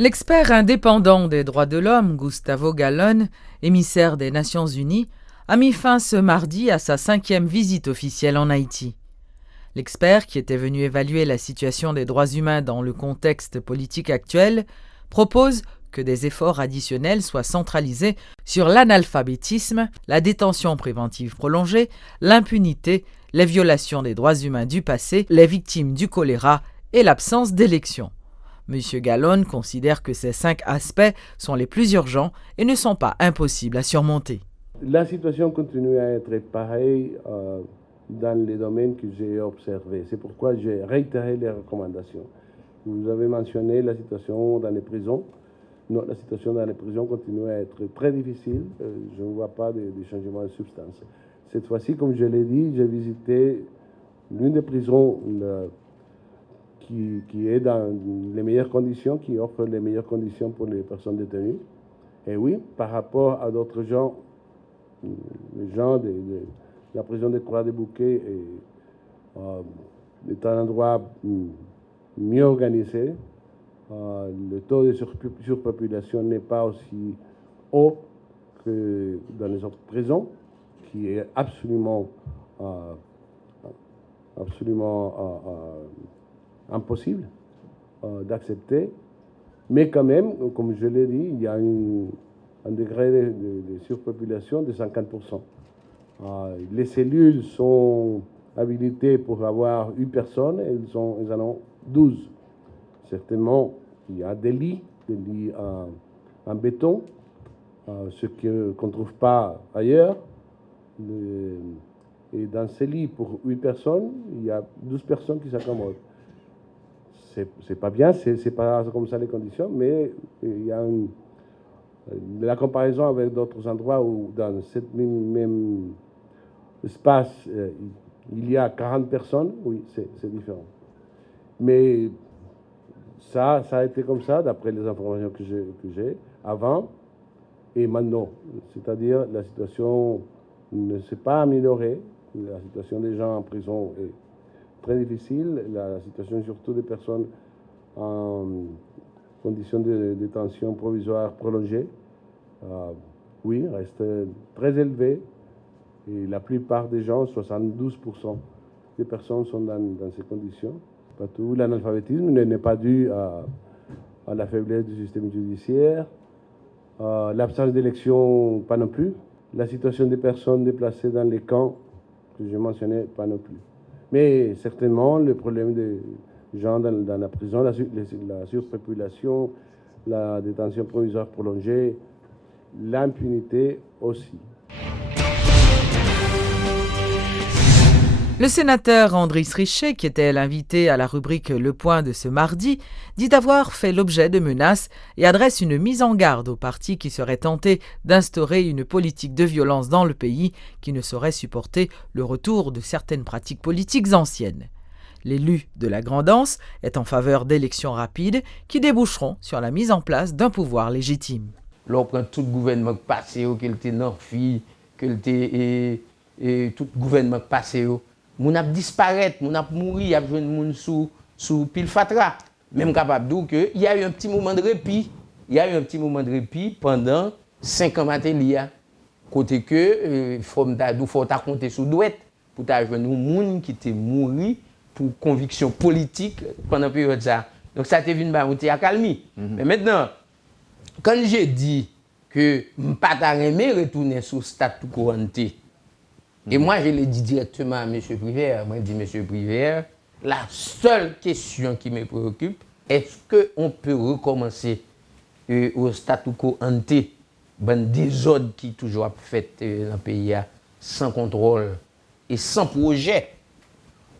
L'expert indépendant des droits de l'homme, Gustavo Gallón, émissaire des Nations Unies, a mis fin ce mardi à sa 5e visite officielle en Haïti. L'expert, qui était venu évaluer la situation des droits humains dans le contexte politique actuel, propose que des efforts additionnels soient centralisés sur l'analphabétisme, la détention préventive prolongée, l'impunité, les violations des droits humains du passé, les victimes du choléra et l'absence d'élections. M. Gallón considère que ces 5 aspects sont les plus urgents et ne sont pas impossibles à surmonter. La situation continue à être pareille dans les domaines que j'ai observés. C'est pourquoi j'ai réitéré les recommandations. Vous avez mentionné la situation dans les prisons. Non, la situation dans les prisons continue à être très difficile. Je ne vois pas de changement de substance. Cette fois-ci, comme je l'ai dit, j'ai visité l'une des prisons qui est dans les meilleures conditions, qui offre les meilleures conditions pour les personnes détenues. Et oui, par rapport à d'autres gens, les gens de la prison de Croix-des-Bouquets est un endroit mieux organisé. Le taux de surpopulation n'est pas aussi haut que dans les autres prisons, qui est absolument impossible d'accepter. Mais quand même, comme je l'ai dit, il y a un degré de surpopulation de 50%. Les cellules sont habilitées pour avoir 8 personnes, elles en ont 12. Certainement, il y a des lits en béton, ce qu'on ne trouve pas ailleurs. Et dans ces lits, pour 8 personnes, il y a 12 personnes qui s'accommodent. C'est pas bien, c'est pas comme ça les conditions, mais il y a la comparaison avec d'autres endroits où dans ce même espace, il y a 40 personnes, oui, c'est différent. Mais ça a été comme ça, d'après les informations que j'ai avant et maintenant. C'est-à-dire la situation ne s'est pas améliorée, la situation des gens en prison est très difficile, la situation surtout des personnes en conditions de détention provisoire prolongée, oui, reste très élevée. Et la plupart des gens, 72% des personnes sont dans ces conditions. Partout, l'analphabétisme n'est pas dû à la faiblesse du système judiciaire, l'absence d'élection, pas non plus. La situation des personnes déplacées dans les camps, que je mentionnais, pas non plus. Mais certainement, le problème des gens dans la prison, la surpopulation, la détention provisoire prolongée, l'impunité aussi. Le sénateur Andris Richer, qui était l'invité à la rubrique Le Point de ce mardi, dit avoir fait l'objet de menaces et adresse une mise en garde aux partis qui seraient tentés d'instaurer une politique de violence dans le pays qui ne saurait supporter le retour de certaines pratiques politiques anciennes. L'élu de la Grand'Anse est en faveur d'élections rapides qui déboucheront sur la mise en place d'un pouvoir légitime. L'on prend tout gouvernement passé, qu'il était Norfi, qu'il était tout gouvernement passé. Moun ap disparaître, moun ap mourir, y a besoin de moun sous pile fatra. Même capable de dire que il y a eu un petit moment de répit. Il y a eu un petit moment de répit pendant 5 ans matéria. Côté que faut compter sous douette pour ta joindre moun qui était mouru pour conviction politique pendant période ça. Donc ça t'est venu à calmer. Mais maintenant quand j'ai dit que m'pas ta remé retourner sous statu quo ante. Et moi, je l'ai dit directement à M. Privert. Moi, je dis, M. Privert, la seule question qui me préoccupe, est-ce qu'on peut recommencer au statu quo ante, ben désordre qui toujours fait dans le pays, sans contrôle et sans projet.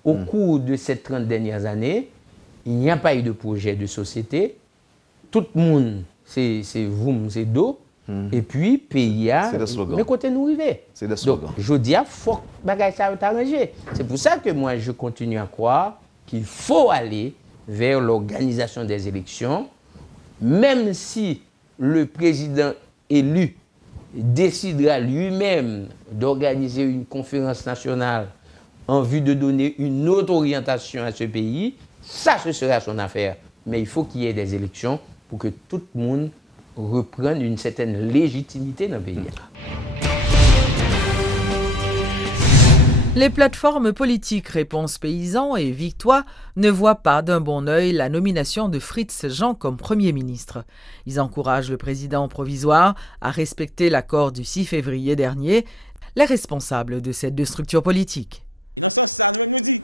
Au cours de ces 30 dernières années, il n'y a pas eu de projet de société. Tout le monde, c'est vous, c'est d'eau. Et puis, pays a, mais côté nous arriver. C'est le slogan. Donc, je dis, il faut que bagay ça arrangé. C'est pour ça que moi, je continue à croire qu'il faut aller vers l'organisation des élections, même si le président élu décidera lui-même d'organiser une conférence nationale en vue de donner une autre orientation à ce pays, ça, ce sera son affaire. Mais il faut qu'il y ait des élections pour que tout le monde reprenne une certaine légitimité dans le pays. Les plateformes politiques Réponse Paysans et Victoire ne voient pas d'un bon œil la nomination de Fritz Jean comme Premier ministre. Ils encouragent le président provisoire à respecter l'accord du 6 février dernier, les responsables de ces deux structures politiques. Et dans ce sens, ça nous dit,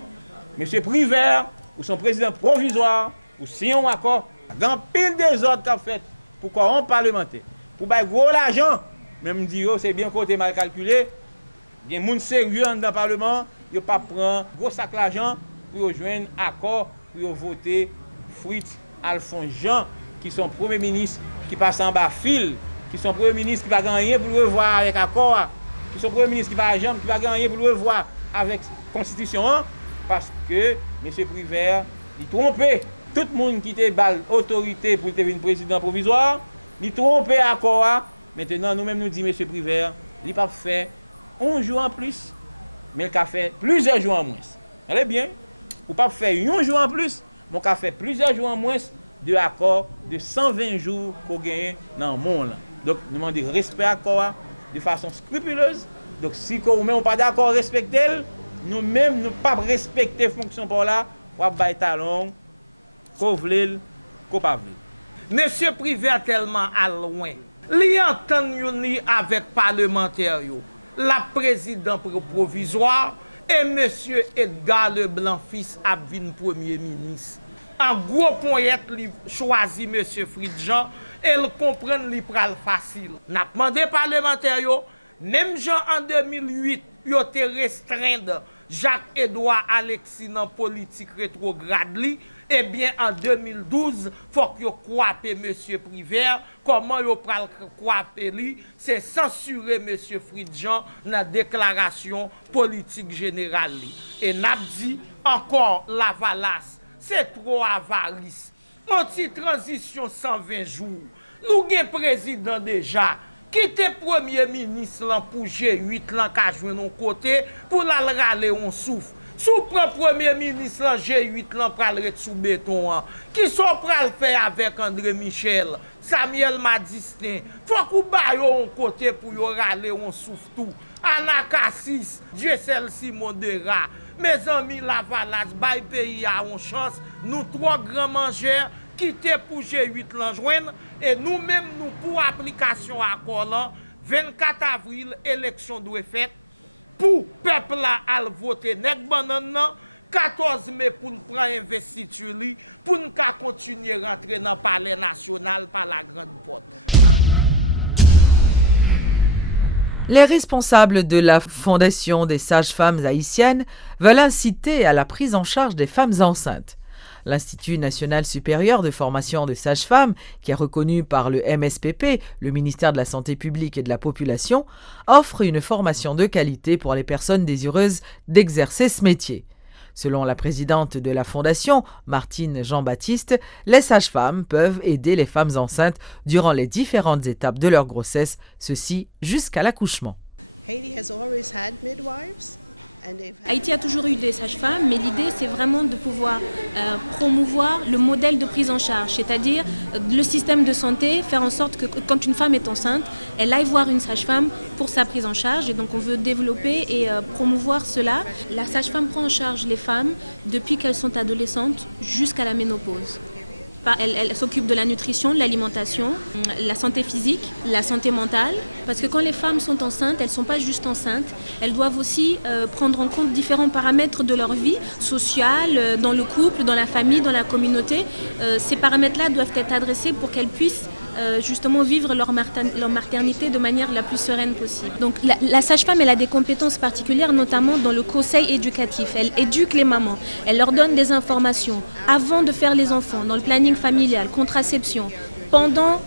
M. Privert, ou son président provisoire, ou si on accord, dans pile des ordres qu'a fait pour qu'on parlementaire, pour bailler gros l'argent, même dire c'est bien côté mal calculé. Il y a des gens sérieux dans le Parlement, ils ne pas prendre gros sac d'argent pour joindre un accord pour voter Fritz Alphonse Jean, qui sont Premier ministre, qui passent en bas fil, qui sont Premier ministre qui ne va gagner pour le revoir avec accord, qui sont Premier ministre qui ne va gagner pour le revoir avec la Constitution, parce que M. Privert, il trompé tout le monde qui était l'autorité pour devenir président provisoire, il trompé accord. Maintenant, nous-mêmes nous disons, M. Privert, il n'a pas fait un jour en plus, mais il a fait plusieurs jours en moins. Allez bien, ou pas faire un jour en plus, mais il a fait plusieurs jours en moins de accord de 120 jours qu'on gagne dans le monde. Donc, nous demandons respect à l'accord de façon scrupuleuse. Donc, si nous ne sommes pas d'accord respecter, nous-mêmes ne pas respecter la fonction par là, on va bailler talon, qu'on veut, qu'on pas veut. Monsieur Privert tellement à loin. Li entend avec parlementaires, la présidente provisoire et monsieur Edgar Leblanc fils a vin premier ministre. En gros point li choisi monsieur Fritz Jean et le comprendre li pral facile. N'a demandé parlementaires même Jean en 2008 yo te restreindre Jacques-Edouard Alexis dans politique rétrograde li, eh bien en 2012 faut que yo croiper monsieur Privert. Comment yo pral croiper li, c'est censurer monsieur Fritz Jean dans déclaration politique générale li. Et n'a dit encore la valasse, c'est trop avarice. Anti-transition 120 jours. Nous gen président déjà qui était premier ministre pour G8 là qu'a joué non côté pour la râler on souffle. Sous premier ministre G8 là pral ret sous béton qui sont pral faire avec André Michel, Samuel Madistin. Faut qu'on baille on côté pour yo râler on souffle tout. Anakassis, Dieu seul Simon Dera. Mes amis la Valace bail pays a une chance. Nous trois grands mangeurs qui étaient pour G8 l'an joindre et nous-mêmes nous pour application à accord 24 avril élection doit faire pour peuple là à voter nek banan 14 mai pour prendre investiture pour nous continuer rentrer dans le palais national par la grande porte. Les responsables de la Fondation des sages-femmes haïtiennes veulent inciter à la prise en charge des femmes enceintes. L'Institut national supérieur de formation de sages-femmes, qui est reconnu par le MSPP, le ministère de la Santé publique et de la Population, offre une formation de qualité pour les personnes désireuses d'exercer ce métier. Selon la présidente de la Fondation, Martine Jean-Baptiste, les sages-femmes peuvent aider les femmes enceintes durant les différentes étapes de leur grossesse, ceci jusqu'à l'accouchement. Haïti a toujours eu des sages-femmes, mais l'idée c'est vraiment de pouvoir promouvoir le modèle de prise en charge, c'est-à-dire le système de santé, faire en sorte que quand une femme est enceinte, elle aille voir une sage-femme pour sa prise en charge. Et donc on veut développer et promouvoir cela. La sage-femme prend en charge les femmes depuis qu'elles sont adolescentes jusqu'à la ménopause. Elle s'occupe de la nutrition, de l'alimentation, la santé physique, la santé mentale. Parce que quand les femmes sont enceintes, elles ne sont pas juste enceintes, elles doivent aussi prendre en compte différents paramètres de leur vie sociale, dans le couple, dans la famille, dans la communauté. Ces paramètres-là doivent être adressés pour qu'elles puissent justement vivre leur maternité de manière la plus sereine possible. Donc la sage-femme, elle a des compétences particulières, notamment dans le conseil éducatif. Elle éduque les mamans, elle leur donne des informations avant de faire les enfants, dans le planning familial, contraception, pendant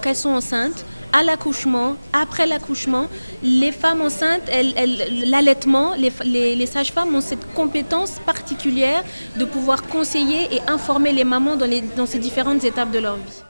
qu'elles sont enceintes, à l'accouchement, après l'accouchement. Les femmes enceintes, l'allaitement, les sages-femmes ont cette compétence particulière de pouvoir conseiller et informer les mamans dans ces différentes étapes de leur vie.